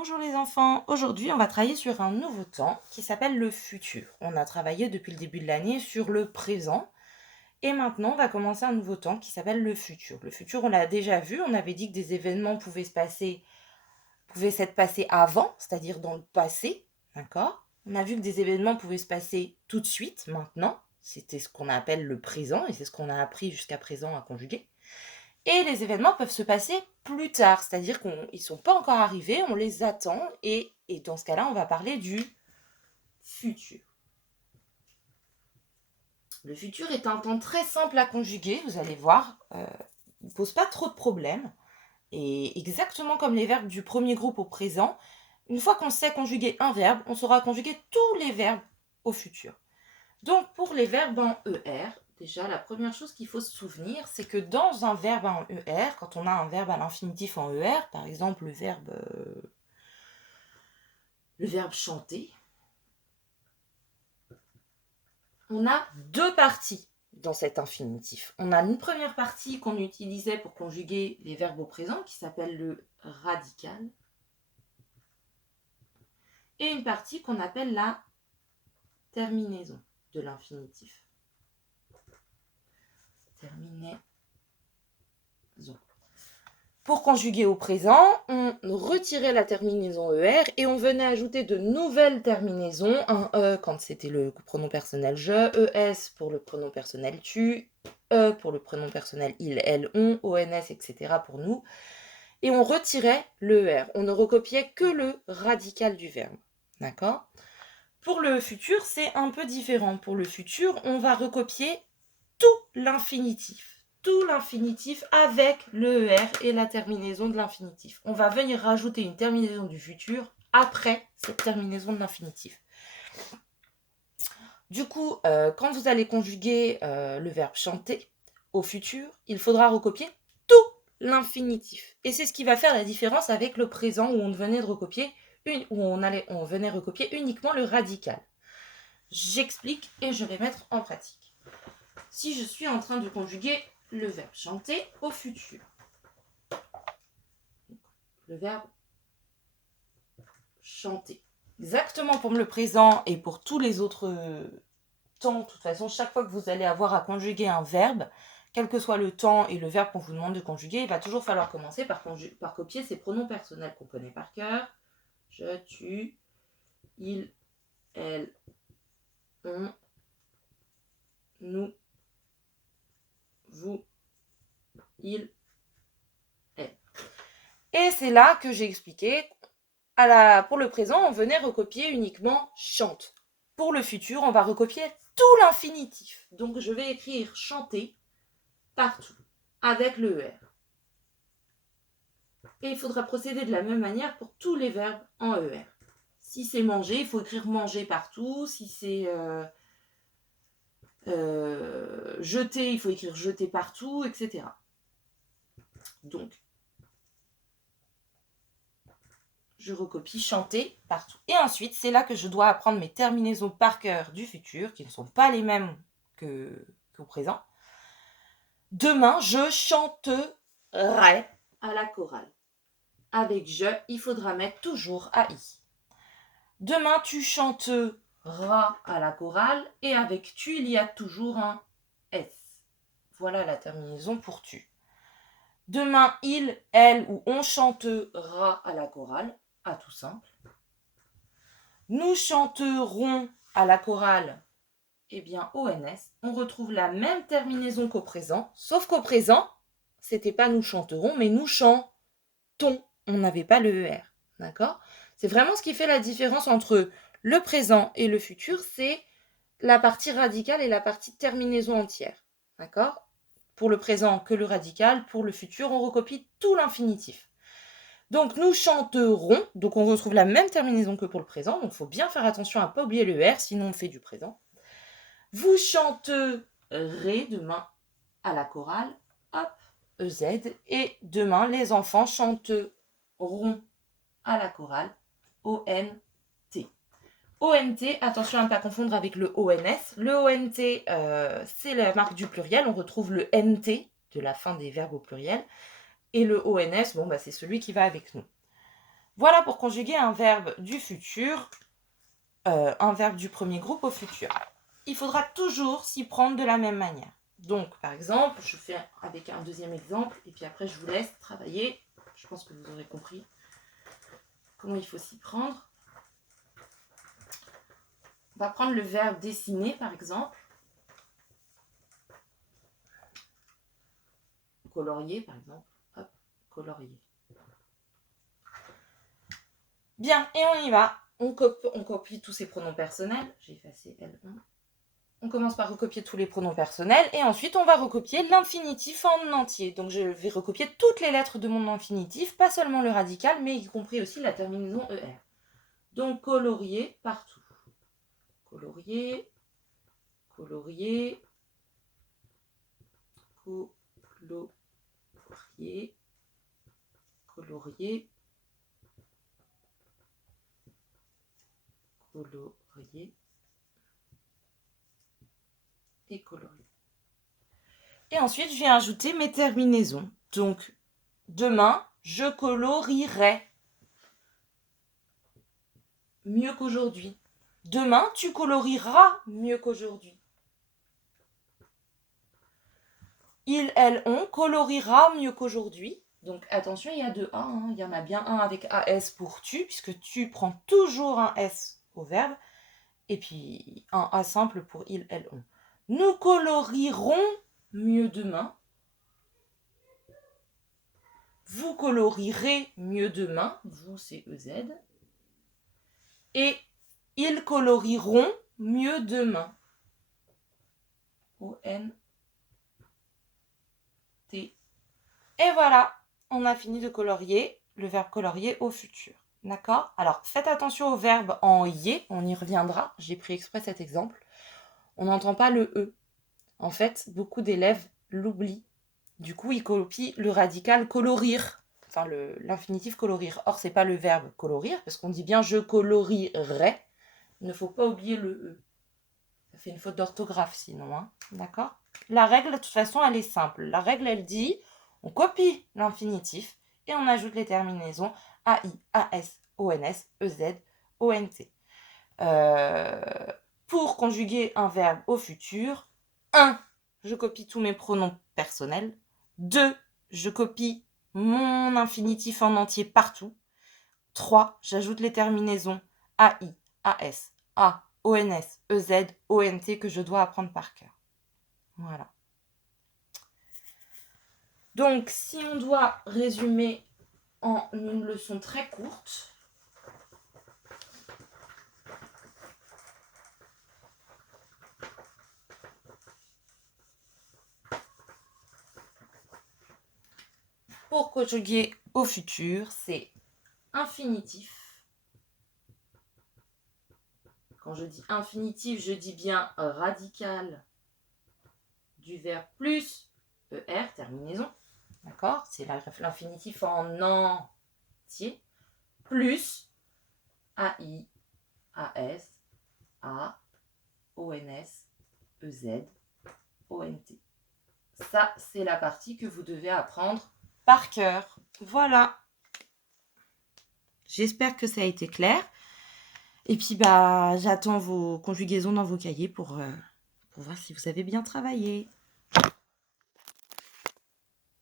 Bonjour les enfants, aujourd'hui on va travailler sur un nouveau temps qui s'appelle le futur. On a travaillé depuis le début de l'année sur le présent et maintenant on va commencer un nouveau temps qui s'appelle le futur. Le futur on l'a déjà vu, on avait dit que des événements pouvaient s'être passés avant, c'est-à-dire dans le passé, d'accord? On a vu que des événements pouvaient se passer tout de suite, maintenant, c'était ce qu'on appelle le présent et c'est ce qu'on a appris jusqu'à présent à conjuguer. Et les événements peuvent se passer plus tard, c'est-à-dire qu'ils ne sont pas encore arrivés, on les attend, et dans ce cas-là, on va parler du futur. Le futur est un temps très simple à conjuguer, vous allez voir, il ne pose pas trop de problèmes, et exactement comme les verbes du premier groupe au présent, une fois qu'on sait conjuguer un verbe, on saura conjuguer tous les verbes au futur. Donc, pour les verbes en ER, déjà, la première chose qu'il faut se souvenir, c'est que dans un verbe en ER, quand on a un verbe à l'infinitif en ER, par exemple le verbe chanter, on a deux parties dans cet infinitif. On a une première partie qu'on utilisait pour conjuguer les verbes au présent, qui s'appelle le radical, et une partie qu'on appelle la terminaison de l'infinitif. Terminaison. Pour conjuguer au présent, on retirait la terminaison ER et on venait ajouter de nouvelles terminaisons, un E quand c'était le pronom personnel je, ES pour le pronom personnel tu, E pour le pronom personnel il, elle, on, ONS, etc. pour nous. Et on retirait le ER. On ne recopiait que le radical du verbe. D'accord ? Pour le futur, c'est un peu différent. Pour le futur, on va recopier tout l'infinitif. Tout l'infinitif avec le ER et la terminaison de l'infinitif. On va venir rajouter une terminaison du futur après cette terminaison de l'infinitif. Du coup, quand vous allez conjuguer le verbe chanter au futur, il faudra recopier tout l'infinitif. Et c'est ce qui va faire la différence avec le présent où on venait recopier uniquement le radical. J'explique et je vais mettre en pratique. Si je suis en train de conjuguer le verbe chanter au futur, le verbe chanter, exactement comme le présent et pour tous les autres temps, de toute façon, chaque fois que vous allez avoir à conjuguer un verbe, quel que soit le temps et le verbe qu'on vous demande de conjuguer, il va toujours falloir commencer par copier ces pronoms personnels qu'on connaît par cœur. Je, tu, il, elle, on, nous, vous, il, elle. Et c'est là que j'ai expliqué, pour le présent, on venait recopier uniquement chante. Pour le futur, on va recopier tout l'infinitif. Donc je vais écrire chanter partout, avec le ER. Et il faudra procéder de la même manière pour tous les verbes en ER. Si c'est manger, il faut écrire manger partout. Si c'est jeter, il faut écrire jeter partout, etc. Donc, je recopie chanter partout. Et ensuite, c'est là que je dois apprendre mes terminaisons par cœur du futur, qui ne sont pas les mêmes qu'au présent. Demain, je chanterai à la chorale. Avec je, il faudra mettre toujours AI. Demain, tu chanteras à la chorale et avec tu, il y a toujours un S. Voilà la terminaison pour tu. Demain, il, elle ou on chantera à la chorale, à tout simple. Nous chanterons à la chorale, eh bien, ONS, on retrouve la même terminaison qu'au présent, sauf qu'au présent, c'était pas nous chanterons, mais nous chantons. On n'avait pas le ER, d'accord ? C'est vraiment ce qui fait la différence entre le présent et le futur, c'est la partie radicale et la partie terminaison entière, d'accord ? Pour le présent, que le radical, pour le futur, on recopie tout l'infinitif. Donc nous chanterons, donc on retrouve la même terminaison que pour le présent, donc il faut bien faire attention à ne pas oublier le ER, sinon on fait du présent. Vous chanterez demain à la chorale, hop, EZ, et demain les enfants chanteront à la chorale, ONT. ONT, attention à ne pas confondre avec le ONS. Le ONT, c'est la marque du pluriel, on retrouve le NT de la fin des verbes au pluriel, et le ONS, c'est celui qui va avec nous. Voilà pour conjuguer un verbe du futur, un verbe du premier groupe au futur. Il faudra toujours s'y prendre de la même manière. Donc, par exemple, je fais avec un deuxième exemple, et puis après, je vous laisse travailler. Je pense que vous aurez compris comment il faut s'y prendre. On va prendre le verbe dessiner, par exemple. Colorier, par exemple. Hop, colorier. Bien, et on y va. On copie tous ces pronoms personnels. J'ai effacé L1. On commence par recopier tous les pronoms personnels et ensuite on va recopier l'infinitif en entier. Donc je vais recopier toutes les lettres de mon infinitif, pas seulement le radical, mais y compris aussi la terminaison ER. Donc colorier partout. Colorier, colorier, colorier, colorier, colorier et colorier. Et ensuite, je viens ajouter mes terminaisons. Donc, demain, je colorierai mieux qu'aujourd'hui. Demain, tu colorieras mieux qu'aujourd'hui. Il, elle, on coloriera mieux qu'aujourd'hui. Donc, attention, il y a deux A. Il y en a bien un avec AS pour tu, puisque tu prends toujours un S au verbe. Et puis, un A simple pour il, elle, on. Nous colorierons mieux demain. Vous colorierez mieux demain. Vous, c'est EZ. Et ils colorieront mieux demain. O-N-T. Et voilà, on a fini de colorier le verbe colorier au futur. D'accord? Alors, faites attention au verbe en yé, on y reviendra. J'ai pris exprès cet exemple. On n'entend pas le E. En fait, beaucoup d'élèves l'oublient. Du coup, ils copient le radical colorir, enfin l'infinitif colorir. Or, c'est pas le verbe colorir, parce qu'on dit bien je colorierai. Il ne faut pas oublier le E. Ça fait une faute d'orthographe sinon, hein. D'accord? La règle, de toute façon, elle est simple. La règle, elle dit, on copie l'infinitif et on ajoute les terminaisons AI, AS, ONS, EZ, ONT. Pour conjuguer un verbe au futur, 1. Je copie tous mes pronoms personnels. 2. Je copie mon infinitif en entier partout. 3. J'ajoute les terminaisons AI, AS, A, ONS, EZ, ONT que je dois apprendre par cœur. Voilà. Donc, si on doit résumer en une leçon très courte, pour conjuguer au futur, c'est infinitif. Quand je dis infinitif, je dis bien radical du verbe plus ER, terminaison. D'accord? C'est l'infinitif en entier. Plus AI, AS, A, ONS, EZ, ONT. Ça, c'est la partie que vous devez apprendre par cœur. Voilà. J'espère que ça a été clair. Et puis, j'attends vos conjugaisons dans vos cahiers pour voir si vous avez bien travaillé.